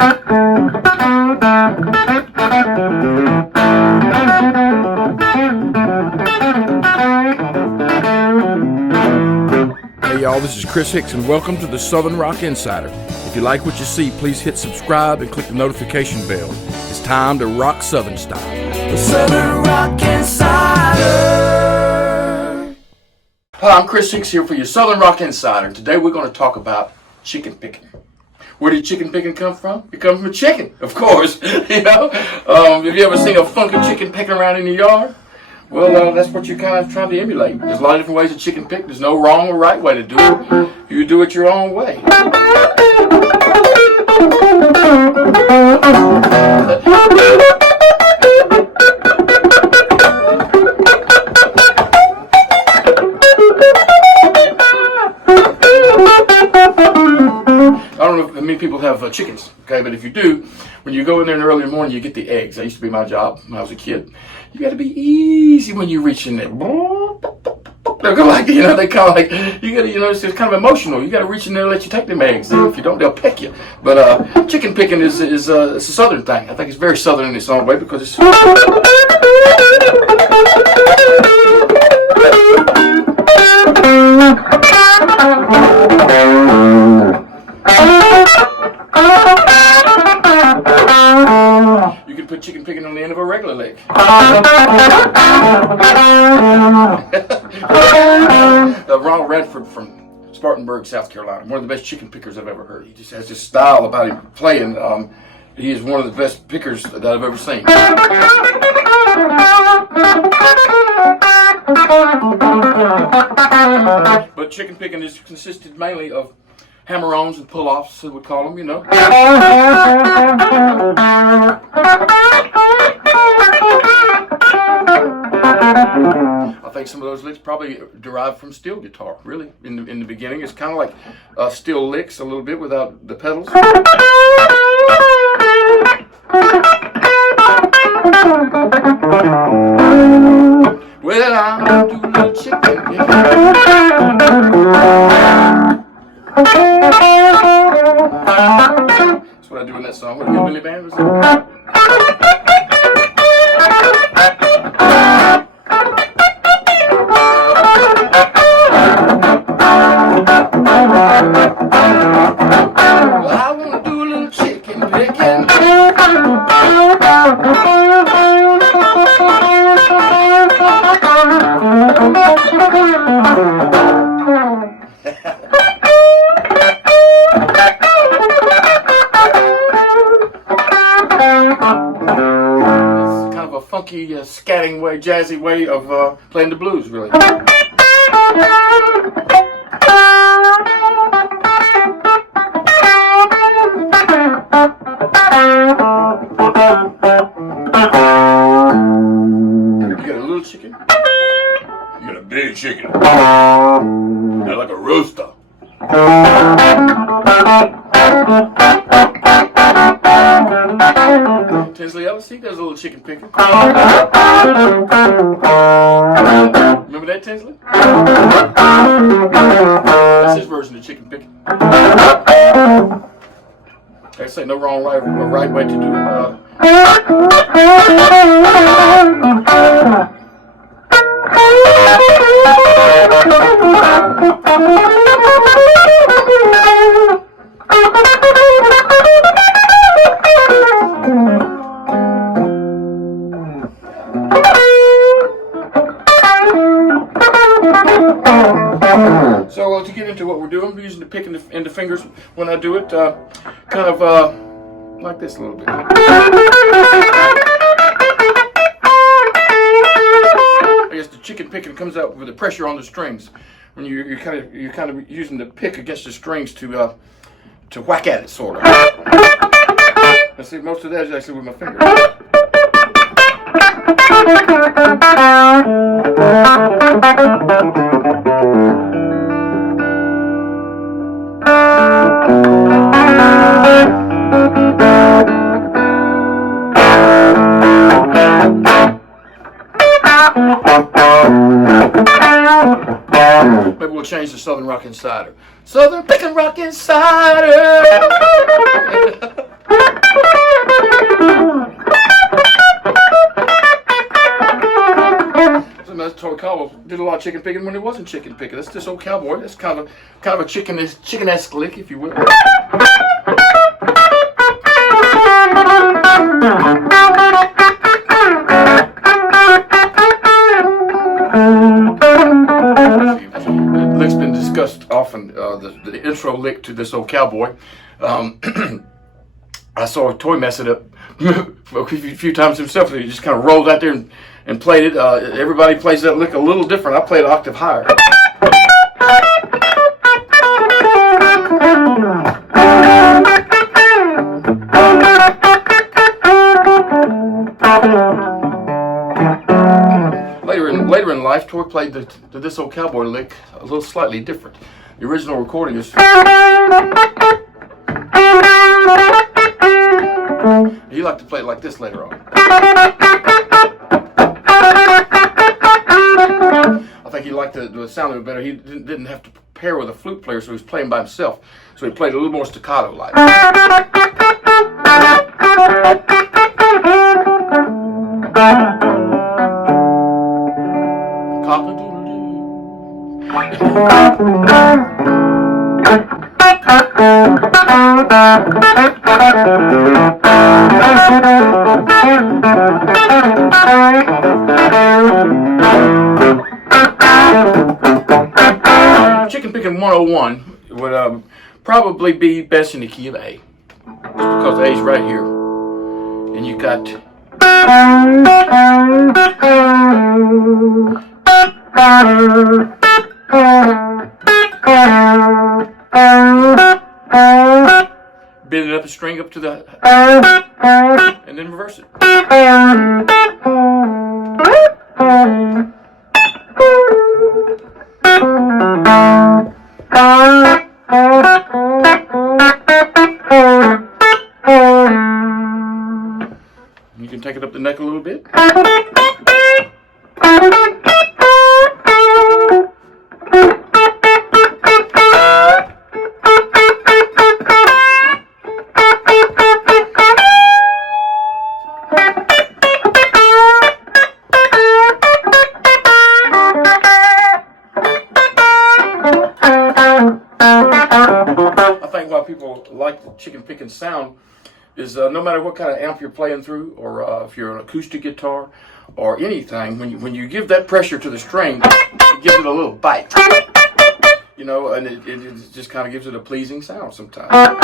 Hey y'all, this is Chris Hicks and welcome to the Southern Rock Insider. If you like what you see, please hit subscribe and click the notification bell. It's time to rock Southern style. The Southern Rock Insider. Hi, I'm Chris Hicks here for your Southern Rock Insider. Today we're going to talk about chicken picking. Where did chicken picking come from? It comes from a chicken, of course. Have you ever seen a funky chicken picking around in your yard? Well, that's what you're kind of trying to emulate. There's a lot of different ways to chicken pick. There's no wrong or right way to do it. You do it your own way. I don't know if many people have chickens, okay? But if you do, when you go in there in the early morning, you get the eggs. That used to be my job when I was a kid. You got to be easy when you reach in there. They go like, they kind of like, you got to, it's kind of emotional. You got to reach in there and let you take them eggs. If you don't, they'll peck you. But chicken picking is it's a southern thing. I think it's very southern in its own way because it's... You can put chicken picking on the end of a regular leg. Ronald Radford from Spartanburg, South Carolina, one of the best chicken pickers I've ever heard. He just has this style about him playing. He is one of the best pickers that I've ever seen. But chicken picking is consisted mainly of hammer-ons and pull-offs, as we call them, I think some of those licks probably derived from steel guitar, really. In the beginning, it's kind of like steel licks a little bit without the pedals. Well, I'm do little chicken picking. That's what I do in that song. What a hillbilly band was that? Well, I want to do a little chicken picking. It's kind of a funky, scatting way, jazzy way of playing the blues, really. You got a little chicken? You got a big chicken. They're like a rooster. Tinsley Ellis, he does a little chicken picking. Remember that, Tinsley? That's his version of chicken picking. Like I say, no wrong right, no right way to do it. So to get into what we're doing, we're using the pick and the fingers when I do it, kind of like this a little bit. I guess the chicken picking comes out with the pressure on the strings when you're kind of using the pick against the strings to whack at it, sort of. I see most of that is actually with my finger. Maybe we'll change the Southern Rock Insider. Southern Pickin' Rock Insider! Caldwell did a lot of chicken picking when it wasn't chicken picking. That's this old cowboy. That's kind of a chicken-esque lick, if you will. The lick's been discussed often. The intro lick to this old cowboy. I saw a toy mess it up a few times himself. He just kind of rolled out there and played it. Everybody plays that lick a little different. I play it an octave higher. Later in life, Toy played this old cowboy lick a little slightly different. The original recording is. He liked to play it like this later on. I think he liked the sound of it better. He didn't have to pair with a flute player, so he was playing by himself. So he played a little more staccato like. Chicken Pickin' 101 would probably be best in the key of A. Just because the A's right here. And you got bend it up a string up to the and then reverse it. You can take it up the neck a little bit. I think why people like the chicken picking sound is no matter what kind of amp you're playing through, or if you're an acoustic guitar or anything, when you give that pressure to the string, it gives it a little bite, you know, and it just kind of gives it a pleasing sound sometimes. I'm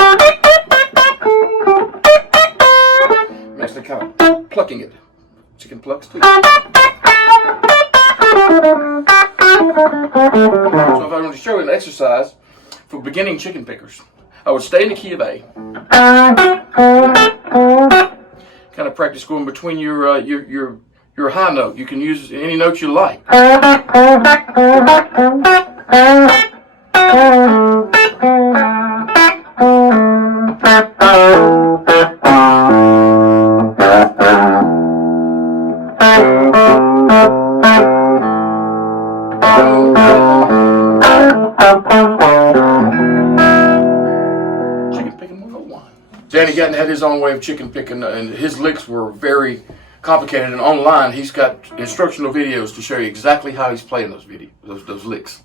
actually kind of plucking it. Chicken plucks too. So if I want to show you an exercise for beginning chicken pickers, I would stay in the key of A. Kind of practice going between your high note. You can use any note you like. Danny Gatton had his own way of chicken picking, and his licks were very complicated. And online, he's got instructional videos to show you exactly how he's playing those licks.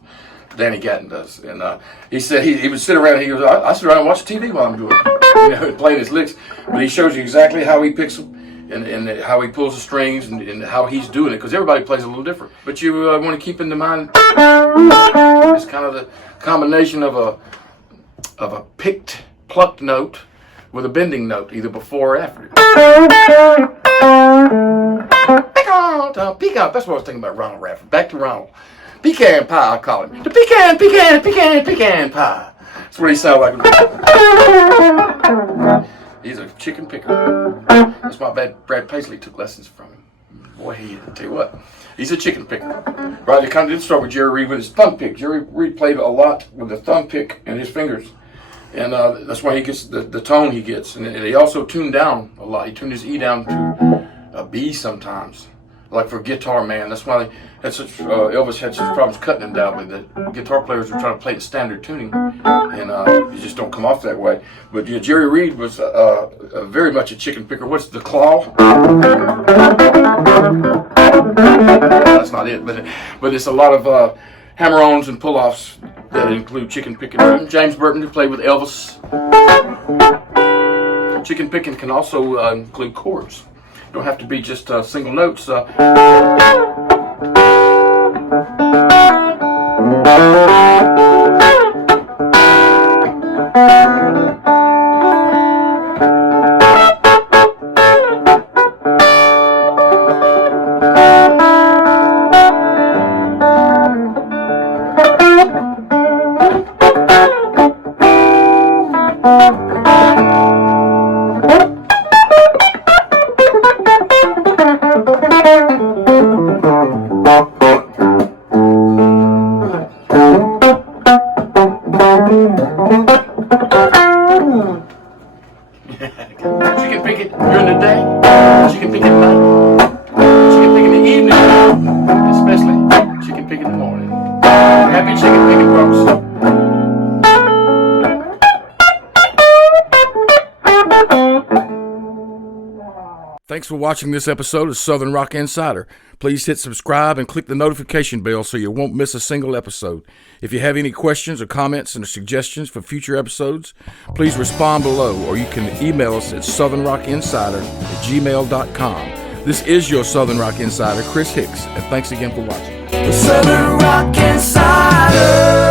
Danny Gatton does, and he said he would sit around. He goes, I sit around and watch TV while I'm doing it, and playing his licks. But he shows you exactly how he picks them, and how he pulls the strings, and how he's doing it, because everybody plays a little different. But you want to keep in mind, it's kind of the combination of a picked, plucked note with a bending note, either before or after. Pecan, that's what I was thinking about Ronald Radford. Back to Ronald. Pecan pie, I call him. The pecan pie. That's what he sounds like. He's a chicken picker. That's why Brad Paisley took lessons from him. Boy, I tell you what, he's a chicken picker. Right, it kind of did start with Jerry Reed with his thumb pick. Jerry Reed played a lot with the thumb pick and his fingers. And that's why he gets the tone he gets. And he also tuned down a lot. He tuned his E down to a B sometimes, like for Guitar Man. That's why Elvis had such problems cutting him down. But the guitar players were trying to play the standard tuning, and you just don't come off that way. But yeah, Jerry Reed was very much a chicken picker. What's the claw? That's not it, but it's a lot of hammer-ons and pull-offs that include chicken picking. James Burton, who played with Elvis. Chicken picking can also include chords. Don't have to be just single notes. Chicken pick it during the day, chicken pick at night, chicken pick in the evening, especially chicken pick in the morning. Happy chicken picking, folks. Thanks for watching this episode of Southern Rock Insider. Please hit subscribe and click the notification bell so you won't miss a single episode. If you have any questions or comments and suggestions for future episodes, please respond below, or you can email us at southernrockinsider@gmail.com. This is your Southern Rock Insider, Chris Hicks, and thanks again for watching. Southern Rock Insider.